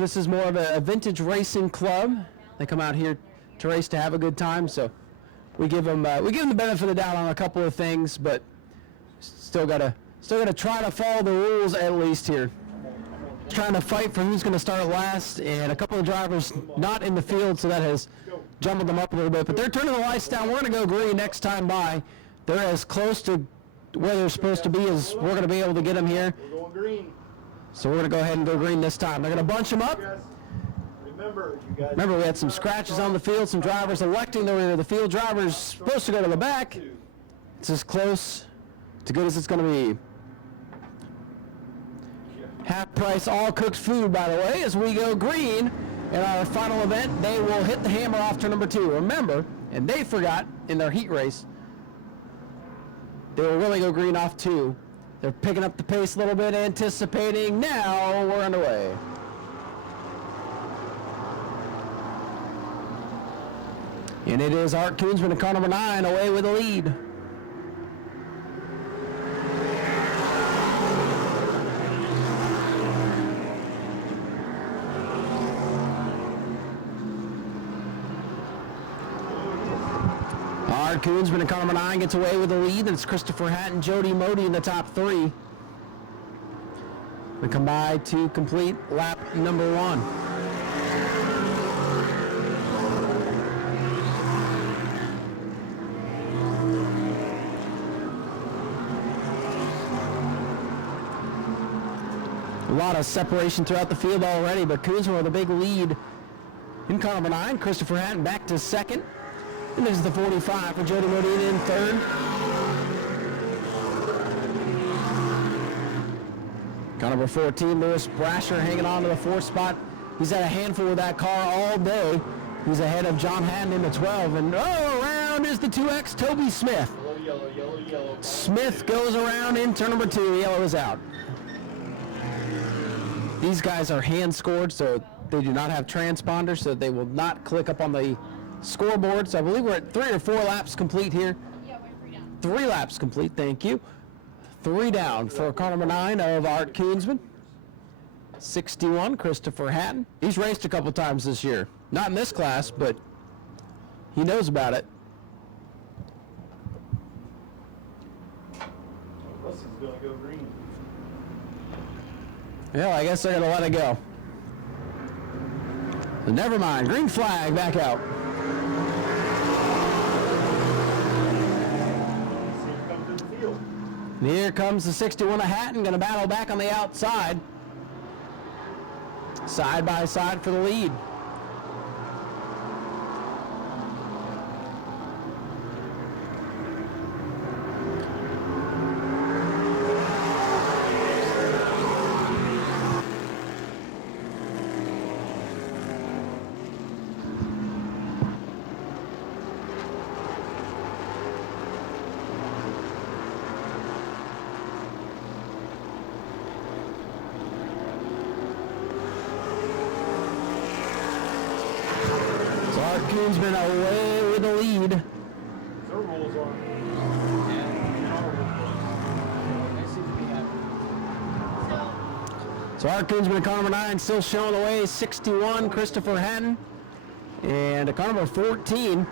This is more of a vintage racing club. They come out here to race to have a good time, so we give them the benefit of the doubt on a couple of things, but still gotta try to follow the rules at least here. Trying to fight for who's going to start last, and a couple of drivers not in the field, so that has jumbled them up a little bit. But they're turning the lights down. We're going to go green next time by. They're as close to where they're supposed to be as we're going to be able to get them here. We're going green. So we're going to go ahead and go green this time. They're going to bunch them up. Remember, we had some scratches on the field, some drivers electing the field drivers supposed to go to the back. It's as close to good as it's going to be. Half price all cooked food, by the way, as we go green in our final event. They will hit the hammer off turn number 2. Remember, and they forgot in their heat race, they will really go green off 2. They're picking up the pace a little bit, anticipating. Now we're underway. And it is Art Koonsman in car number 9 away with the lead. Art Koonsman in car number 9 gets away with the lead. It's Christopher Hatton, Jody Modi in the top 3. We come by to complete lap number 1. A lot of separation throughout the field already, but Koonsman with a big lead in car number 9. Christopher Hatton back to 2nd. And this is the 45 for Jody Modine in 3rd. Car number 14, Lewis Brasher, hanging on to the 4th spot. He's had a handful with that car all day. He's ahead of John Hatton in the 12. And around is the 2X, Toby Smith. Yellow. Smith goes around in turn number 2. Yellow is out. These guys are hand scored, so they do not have transponders, so they will not click up on the scoreboard. So I believe we're at 3 or 4 laps complete here. Yeah, we're 3 down. 3 laps complete, thank you. 3 down for car number 9 of Art Koonsman. 61, Christopher Hatton. He's raced a couple times this year. Not in this class, but he knows about it. Russell's going to go green. Yeah, I guess they're going to let it go. But never mind. Green flag back out. And here comes the 61 of Hatton, going to battle back on the outside. Side by side for the lead. Koonsman away with the lead. Their rules are. So Art Koonsman in car number 9 still showing the way. 61, Christopher Hatton. And a car number 14,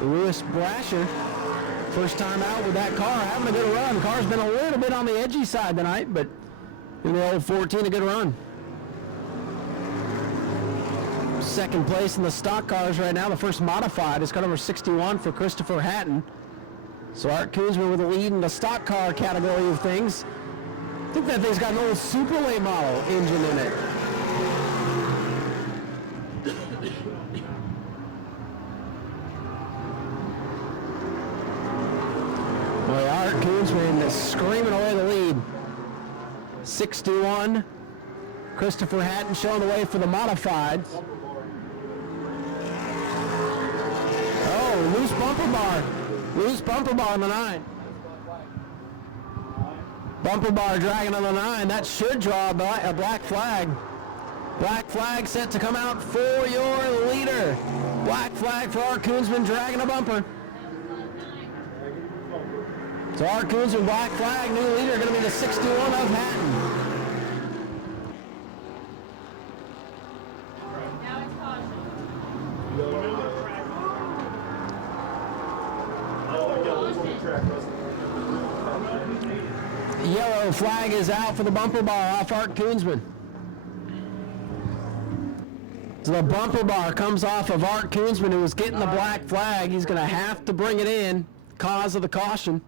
Lewis Brasher. First time out with that car, having a good run. Car's been a little bit on the edgy side tonight, but in the old 14, a good run. Second place in the stock cars right now. The first modified is car number 61 for Christopher Hatton. So Art Koonsman with the lead in the stock car category of things. I think that thing's got an old super late model engine in it. Boy, Art Koonsman is screaming away the lead. 61. Christopher Hatton showing the way for the modifieds. Loose bumper bar. Loose bumper bar on the 9. Bumper bar dragging on the 9. That should draw a black flag. Black flag set to come out for your leader. Black flag for Art Koonsman dragging a bumper. So Art Koonsman, black flag, new leader, going to be the 61 of Hatton. flag is out for the bumper bar off Art Koonsman. So the bumper bar comes off of Art Koonsman, who was getting the black flag. He's going to have to bring it in, cause of the caution.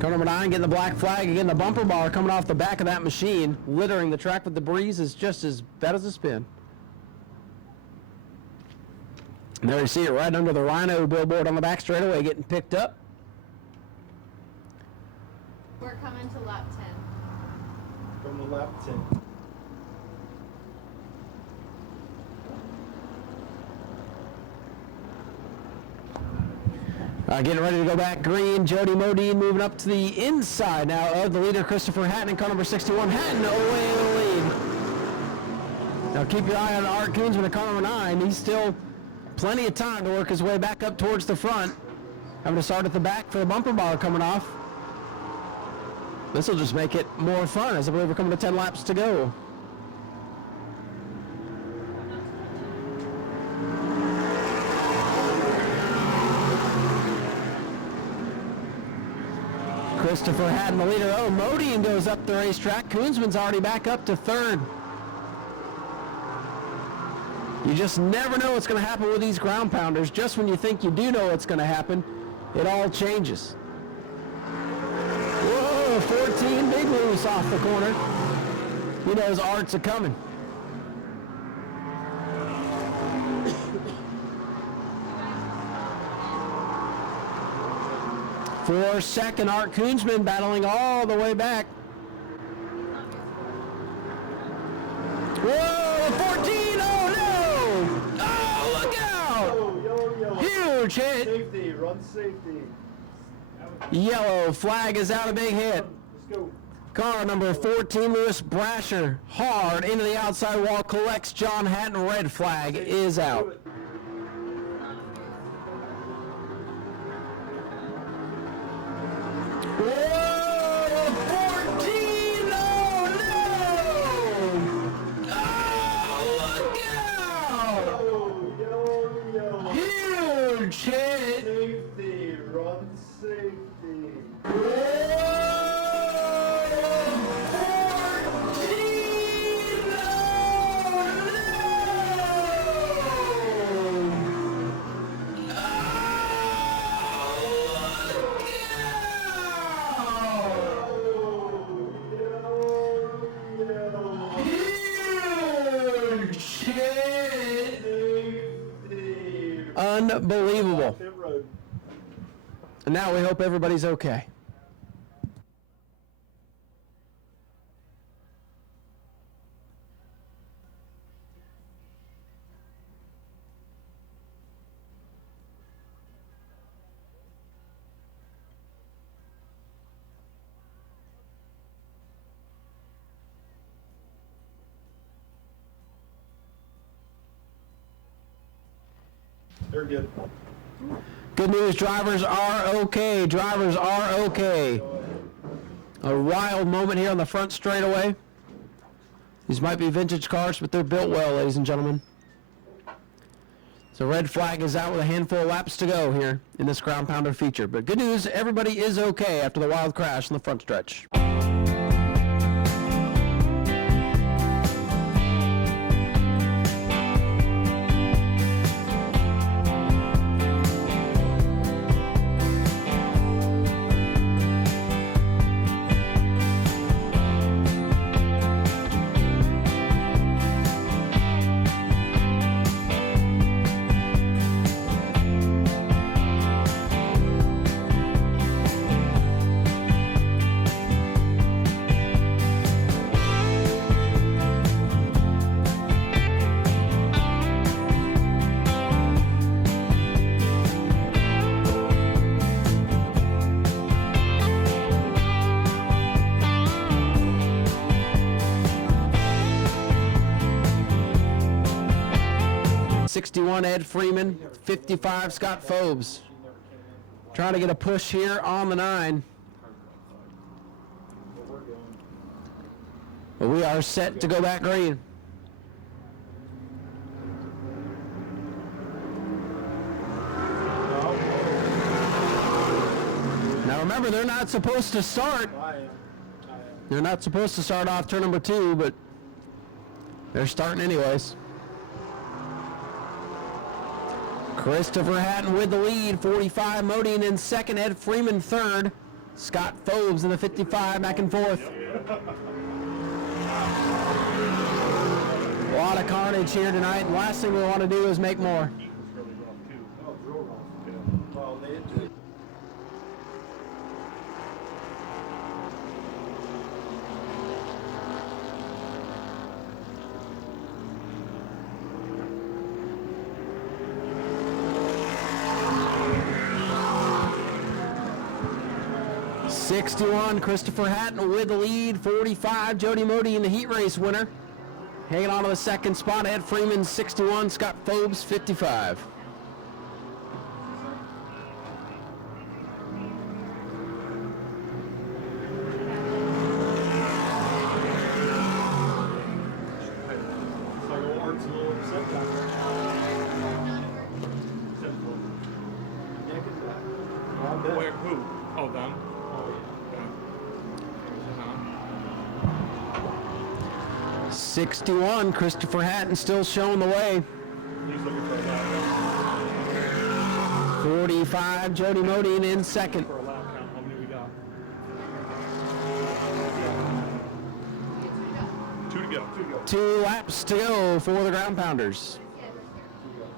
Car number 9 getting the black flag. Again, the bumper bar coming off the back of that machine, littering the track with debris is just as bad as a spin. And there you see it right under the Rhino billboard on the back straightaway getting picked up. We're coming to lap 10. From the lap 10. Getting ready to go back green. Jody Modine moving up to the inside now of the leader, Christopher Hatton, in car number 61. Hatton away in the lead. Now keep your eye on Art Koonsman in car number 9. He's still plenty of time to work his way back up towards the front. Having to start at the back for the bumper bar coming off. This will just make it more fun, as I believe we're coming to 10 laps to go. Christopher Hatton, the leader. Oh, Modine goes up the racetrack. Koonsman's already back up to 3rd. You just never know what's going to happen with these ground pounders. Just when you think you do know what's going to happen, it all changes. Whoa, 14 big loose off the corner. He knows Art's a coming. For second, Art Koonsman battling all the way back. Whoa, 14, oh no! Oh, look out! Yellow. Huge hit. Safety, run safety. Yellow flag is out, a big hit. Let's go. Car number 14, Lewis Brasher, hard into the outside wall, collects John Hatton. Red flag is out. Whoa, 14, oh no! Oh, look out! Yellow. Huge hit. Safety, run safety. Unbelievable. And now we hope everybody's okay. They're good. Good news, drivers are okay. Drivers are okay. A wild moment here on the front straightaway. These might be vintage cars, but they're built well, ladies and gentlemen. So red flag is out with a handful of laps to go here in this ground pounder feature. But good news, everybody is okay after the wild crash in the front stretch. 61 Ed Freeman, 55 Scott Phobes. Trying to get a push here on the 9. But we are set to go back green. Remember, they're not supposed to start. I am. They're not supposed to start off turn number 2, but they're starting anyways. Christopher Hatton with the lead, 45. Modine in second, Ed Freeman third. Scott Phobes in the 55, back and forth. A lot of carnage here tonight, and last thing we want to do is make more. Oh, real rough. Well, they did. '61, Christopher Hatton with the lead. 45, Jody Modine, the heat race winner. Hanging on to the second spot, Ed Freeman, 61, Scott Phobes, 55. It's like old Art's a little upset down there. Nick is back. Oh, I'm dead. Where, who? Oh, them? Oh, yeah. 61, Christopher Hatton still showing the way. He's looking for a lap. 45, Jody Modine in second. For a lap count, how many we got? 2 to go. 2 to go. 2 laps to go for the ground pounders.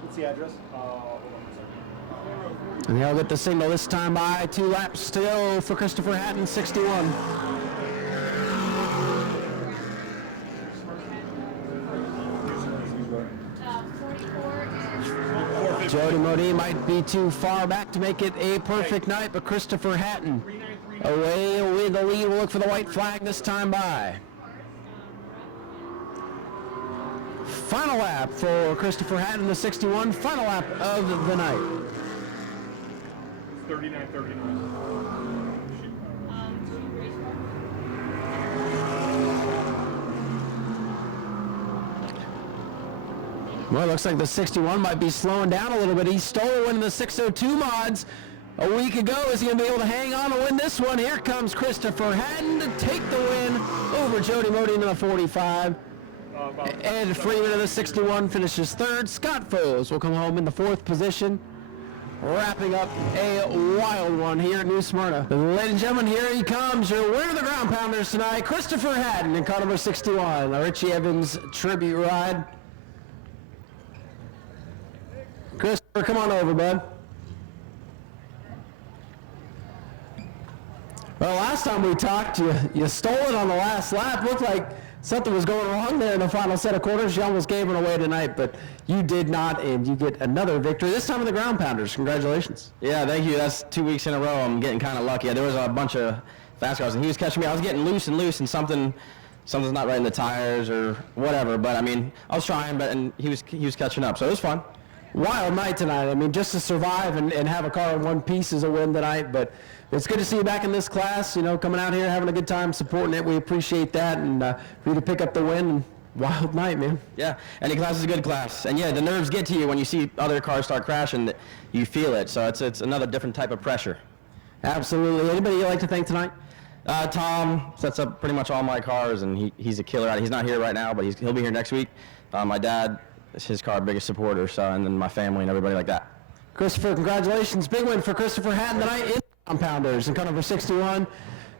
What's the address? Hold on a second. And they'll get the signal this time by. 2 laps to go for Christopher Hatton, 61. Jody Modine might be too far back to make it a perfect night, but Christopher Hatton away with the lead. We'll look for the white flag this time by. Final lap for Christopher Hatton, the 61. Final lap of the night. 39-39. Well, it looks like the 61 might be slowing down a little bit. He stole a win in the 602 mods a week ago. Is he going to be able to hang on and win this one? Here comes Christopher Hatton to take the win over Jody Modine in the 45. Ed Freeman in the 61 finishes third. Scott Phobes will come home in the 4th position, wrapping up a wild one here at New Smyrna. Ladies and gentlemen, here he comes, your winner of the ground pounders tonight, Christopher Hatton in car number 61, a Richie Evans tribute ride. Christopher, come on over, bud. Well, last time we talked, you stole it on the last lap. Looked like something was going wrong there in the final set of quarters. You almost gave it away tonight, but you did not, and you get another victory, this time in the ground pounders. Congratulations. Yeah, thank you. That's 2 weeks in a row. I'm getting kind of lucky. There was a bunch of fast cars, and he was catching me. I was getting loose, and something's not right in the tires or whatever. But I mean, I was trying, and he was catching up, so it was fun. Wild night tonight. I mean, just to survive and have a car in one piece is a win tonight, but it's good to see you back in this class, you know, coming out here, having a good time, supporting it. We appreciate that, and for you to pick up the win, and wild night, man. Yeah, any class is a good class. And yeah, the nerves get to you when you see other cars start crashing. You feel it, so it's another different type of pressure. Absolutely. Anybody you'd like to thank tonight? Tom sets up pretty much all my cars, and he's a killer. He's not here right now, but he'll be here next week. My dad is his car biggest supporter, so, and then my family and everybody like that. Christopher, congratulations. Big win for Christopher Hatton tonight in Compounders in car number 61.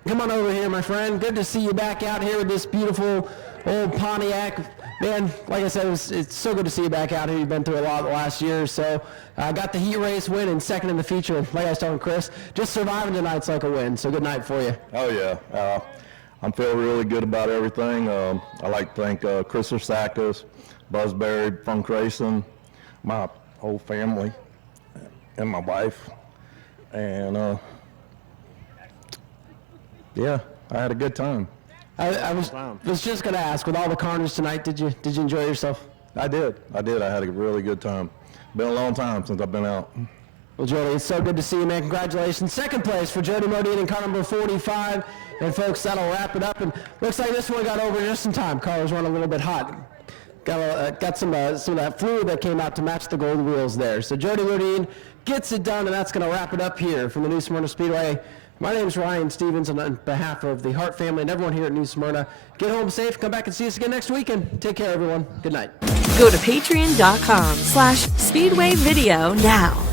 Come on over here, my friend. Good to see you back out here with this beautiful old Pontiac. Man, like I said, it's so good to see you back out here. You've been through a lot the last year or so. Got the heat race win and second in the feature. Like I was telling Chris, just surviving tonight's like a win. So good night for you. Oh, yeah. I'm feeling really good about everything. I'd like to thank Chris Sackis, Buzzberry, Funk Racing, my whole family, and my wife. And, yeah, I had a good time. I was just going to ask, with all the carnage tonight, did you enjoy yourself? I did. I had a really good time. Been a long time since I've been out. Well, Jody, it's so good to see you, man. Congratulations. Second place for Jody Modine in car number 45. And, folks, that'll wrap it up. And looks like this one got over just in time. Car was running a little bit hot. Got some of that fluid that came out to match the gold wheels there. So Jody Modine gets it done, and that's going to wrap it up here from the New Smyrna Speedway. My name is Ryan Stevens, and on behalf of the Hart family and everyone here at New Smyrna, get home safe, come back and see us again next weekend. Take care, everyone. Good night. Go to patreon.com/Speedway Video now.